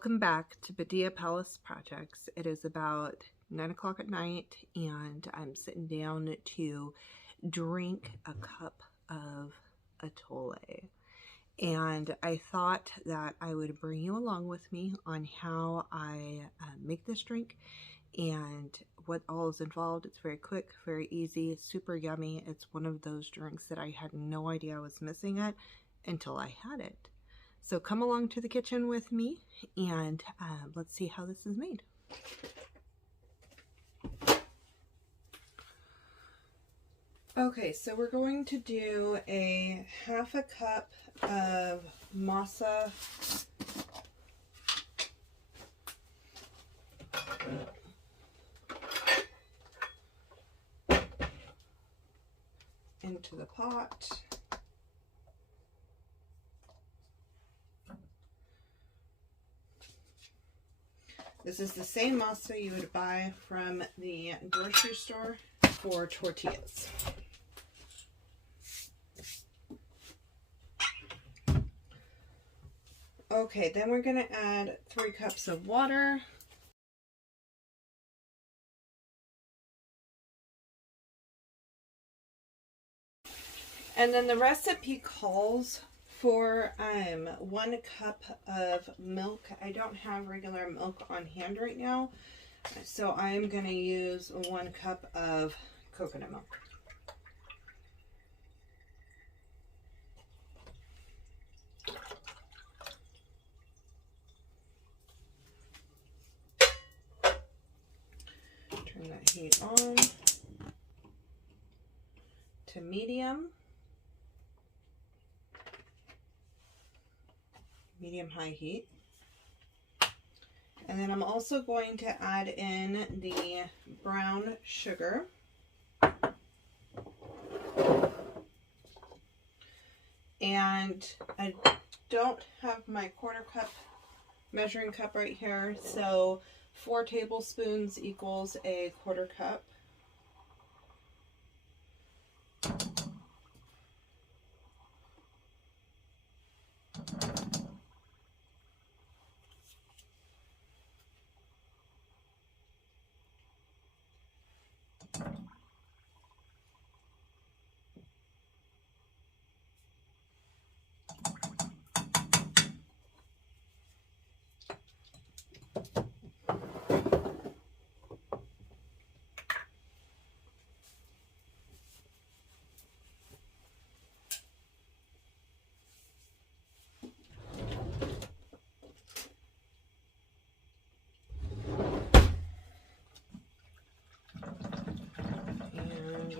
Welcome back to Padilla Palace Projects. It is about 9 o'clock at night and I'm sitting down to drink a cup of Atole. And I thought that I would bring you along with me on how I make this drink and what all is involved. It's very quick, very easy, super yummy. It's one of those drinks that I had no idea I was missing it until I had it. So come along to the kitchen with me and let's see how this is made. Okay, so we're going to do a half a cup of Masa into the pot. This is the same masa you would buy from the grocery store for tortillas. Okay, then we're going to add 3 cups of water. And then the recipe calls for 1 cup of milk. I don't have regular milk on hand right now, so I'm going to use 1 cup of coconut milk. Turn that heat on to medium. Medium-high heat. And then I'm also going to add in the brown sugar. And I don't have my 1/4 cup measuring cup right here, so 4 tablespoons equals a 1/4 cup.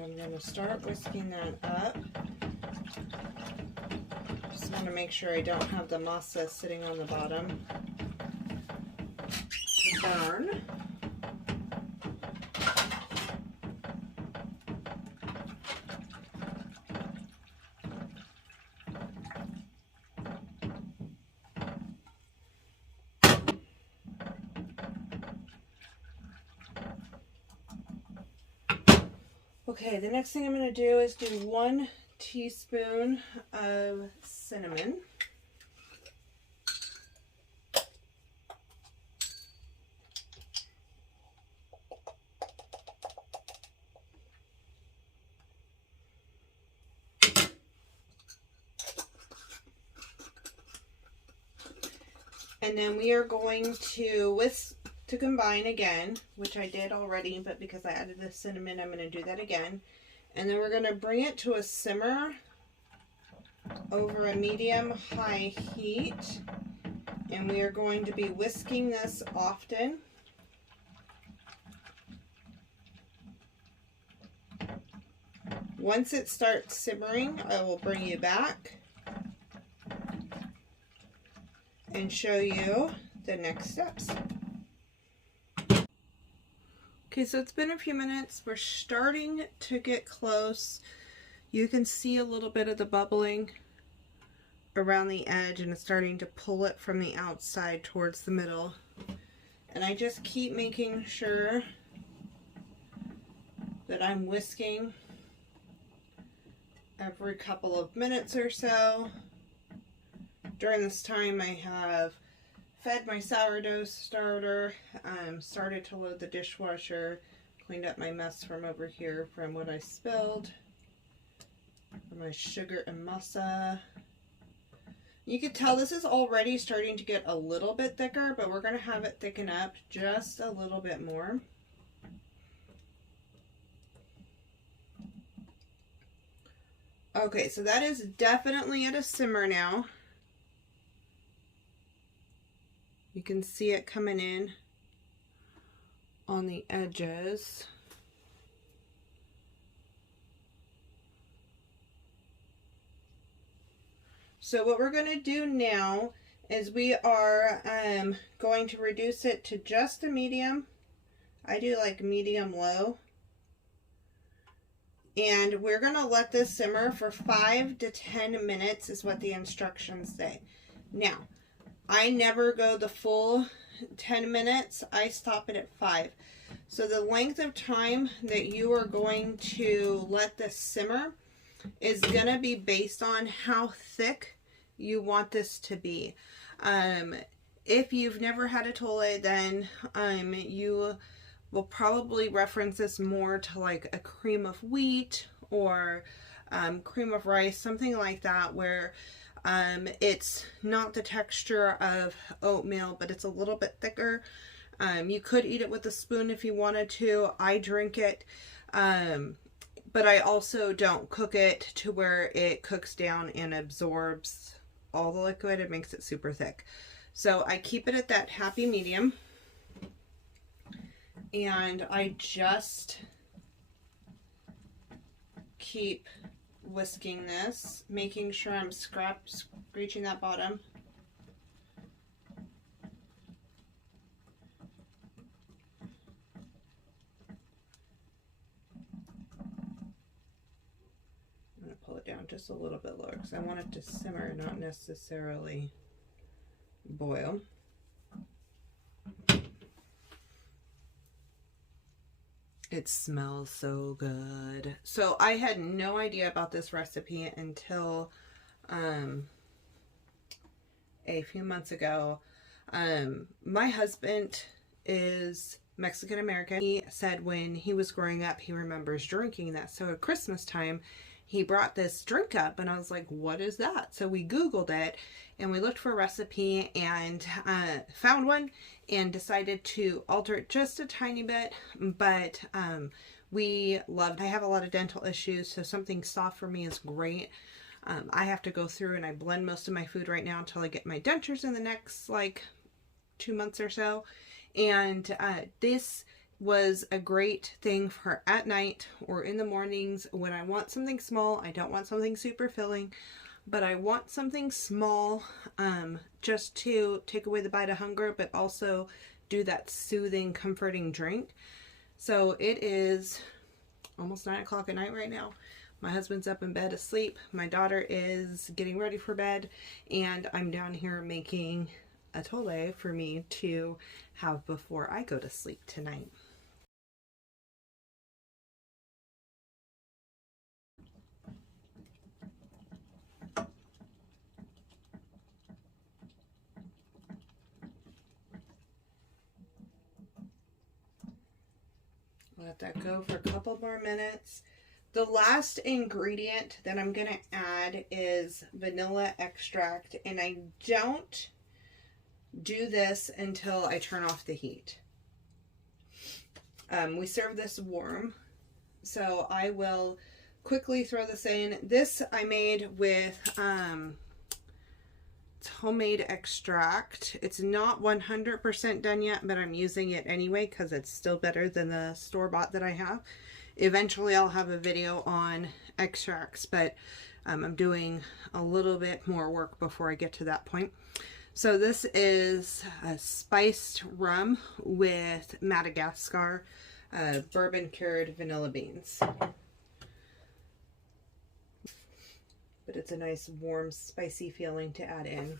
I'm going to start whisking that up. Just want to make sure I don't have the masa sitting on the bottom to burn. Okay, the next thing I'm going to do is do 1 teaspoon of cinnamon. And then we are going to whisk to combine again, which I did already, but because I added the cinnamon, I'm going to do that again. And then we're going to bring it to a simmer over a medium-high heat. And we are going to be whisking this often. Once it starts simmering, I will bring you back and show you the next steps. Okay, so it's been a few minutes. We're starting to get close. You can see a little bit of the bubbling around the edge, and it's starting to pull it from the outside towards the middle. And I just keep making sure that I'm whisking every couple of minutes or so. During this time, I have fed my sourdough starter, started to load the dishwasher, cleaned up my mess from over here from what I spilled, for my sugar and masa. You can tell this is already starting to get a little bit thicker, but we're going to have it thicken up just a little bit more. Okay, so that is definitely at a simmer now. You can see it coming in on the edges. So what we're going to do now is we are going to reduce it to just a medium. I do like medium low. And we're going to let this simmer for 5 to 10 minutes is what the instructions say. Now, I never go the full 10 minutes. I stop it at 5. So the length of time that you are going to let this simmer is going to be based on how thick you want this to be. If you've never had Atole, then you will probably reference this more to like a cream of wheat or cream of rice, something like that, where it's not the texture of oatmeal, but it's a little bit thicker. You could eat it with a spoon if you wanted to. I drink it, but I also don't cook it to where it cooks down and absorbs all the liquid. It makes it super thick. So I keep it at that happy medium. And I just keep whisking this, making sure I'm screeching that bottom. I'm going to pull it down just a little bit lower because I want it to simmer, not necessarily boil. It smells so good. So I had no idea about this recipe until a few months ago. My husband is Mexican American. He said when he was growing up, he remembers drinking that. So at Christmas time, he brought this drink up and I was like, what is that? So we Googled it and we looked for a recipe and found one and decided to alter it just a tiny bit. But I have a lot of dental issues, so something soft for me is great. I have to go through and I blend most of my food right now until I get my dentures in the next like 2 months or so. And this was a great thing for at night or in the mornings when I want something small. I don't want something super filling, but I want something small just to take away the bite of hunger, but also do that soothing, comforting drink. So it is almost 9 o'clock at night right now. My husband's up in bed asleep. My daughter is getting ready for bed, and I'm down here making Atole for me to have before I go to sleep tonight. Let that go for a couple more minutes. The last ingredient that I'm going to add is vanilla extract, and I don't do this until I turn off the heat. We serve this warm, so I will quickly throw this in. This I made with it's homemade extract. It's not 100% done yet, but I'm using it anyway because it's still better than the store-bought that I have. Eventually I'll have a video on extracts, but I'm doing a little bit more work before I get to that point. So this is a spiced rum with Madagascar bourbon cured vanilla beans. But it's a nice warm spicy feeling to add in.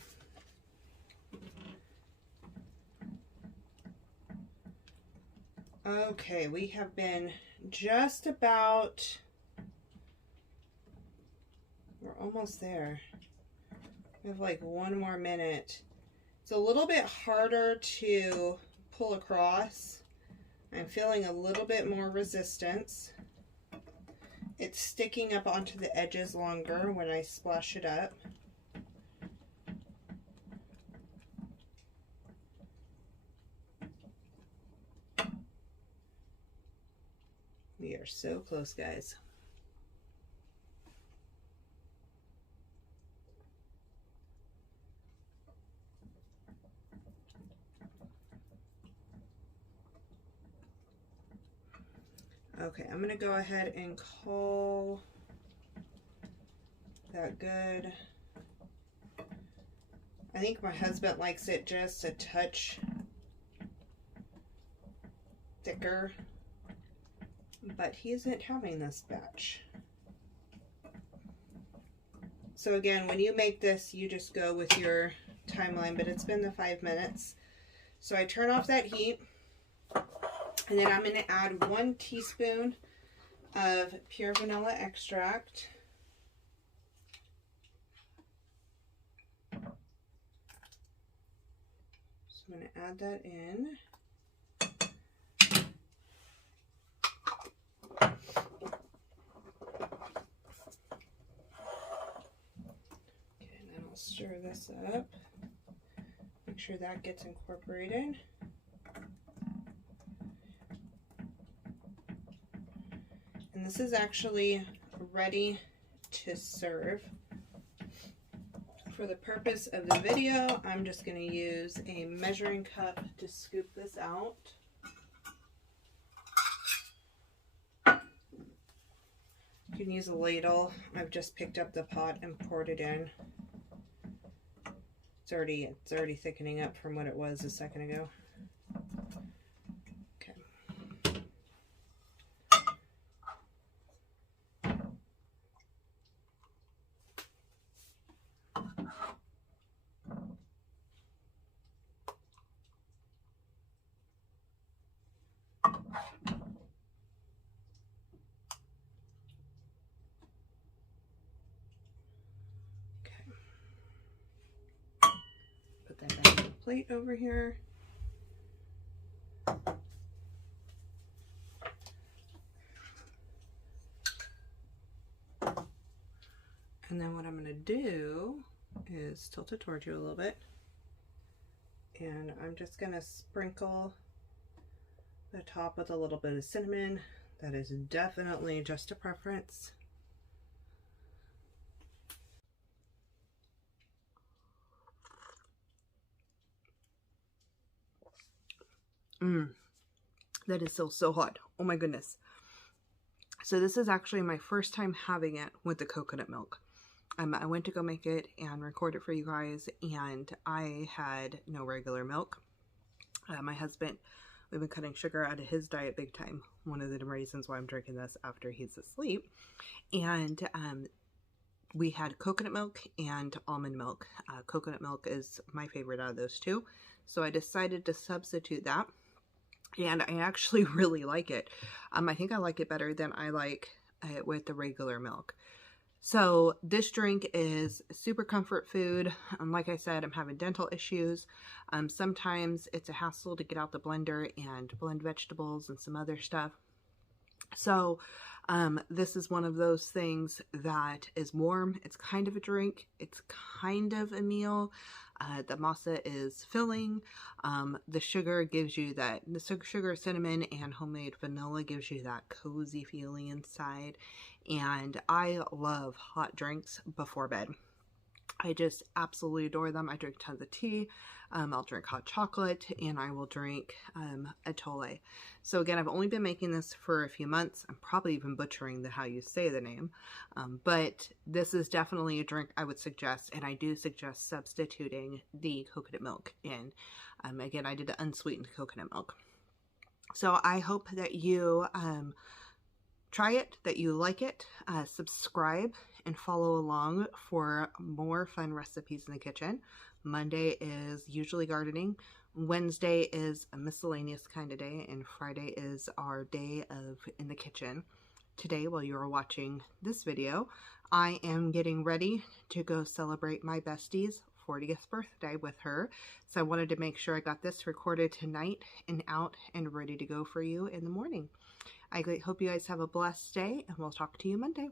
Okay, we have been just about, we're almost there. We have like 1 more minute. It's a little bit harder to pull across. I'm feeling a little bit more resistance. It's sticking up onto the edges longer when I splash it up. We are so close, guys. Okay, I'm gonna go ahead and call that good. I think my husband likes it just a touch thicker, but he isn't having this batch. So again, when you make this, you just go with your timeline, but it's been the 5 minutes. So I turn off that heat, and then I'm gonna add 1 teaspoon of pure vanilla extract. So I'm gonna add that in. Stir this up, make sure that gets incorporated. And this is actually ready to serve. For the purpose of the video, I'm just going to use a measuring cup to scoop this out. You can use a ladle. I've just picked up the pot and poured it in. It's already thickening up from what it was a second ago. Okay. That back on the plate over here. And then what I'm going to do is tilt it towards you a little bit. And I'm just going to sprinkle the top with a little bit of cinnamon. That is definitely just a preference. That is so hot. Oh my goodness. So this is actually my first time having it with the coconut milk. I went to go make it and record it for you guys, and I had no regular milk. My husband, we've been cutting sugar out of his diet big time. One of the reasons why I'm drinking this after he's asleep. And we had coconut milk and almond milk. Coconut milk is my favorite out of those two. So I decided to substitute that. And I actually really like it. I think I like it better than I like it with the regular milk. So this drink is super comfort food. Like I said, I'm having dental issues. Sometimes it's a hassle to get out the blender and blend vegetables and some other stuff. So this is one of those things that is warm. It's kind of a drink. It's kind of a meal. The masa is filling. The sugar gives you that, the sugar, cinnamon, and homemade vanilla gives you that cozy feeling inside. And I love hot drinks before bed. I just absolutely adore them. I drink tons of tea. I'll drink hot chocolate, and I will drink Atole. So again, I've only been making this for a few months. I'm probably even butchering how you say the name. But this is definitely a drink I would suggest, and I do suggest substituting the coconut milk in. Again, I did the unsweetened coconut milk. So I hope that you try it, that you like it, subscribe, and follow along for more fun recipes in the kitchen. Monday is usually gardening. Wednesday is a miscellaneous kind of day, and Friday is our day of in the kitchen. Today, while you are watching this video, I am getting ready to go celebrate my bestie's 40th birthday with her. So I wanted to make sure I got this recorded tonight and out and ready to go for you in the morning. I hope you guys have a blessed day, and we'll talk to you Monday.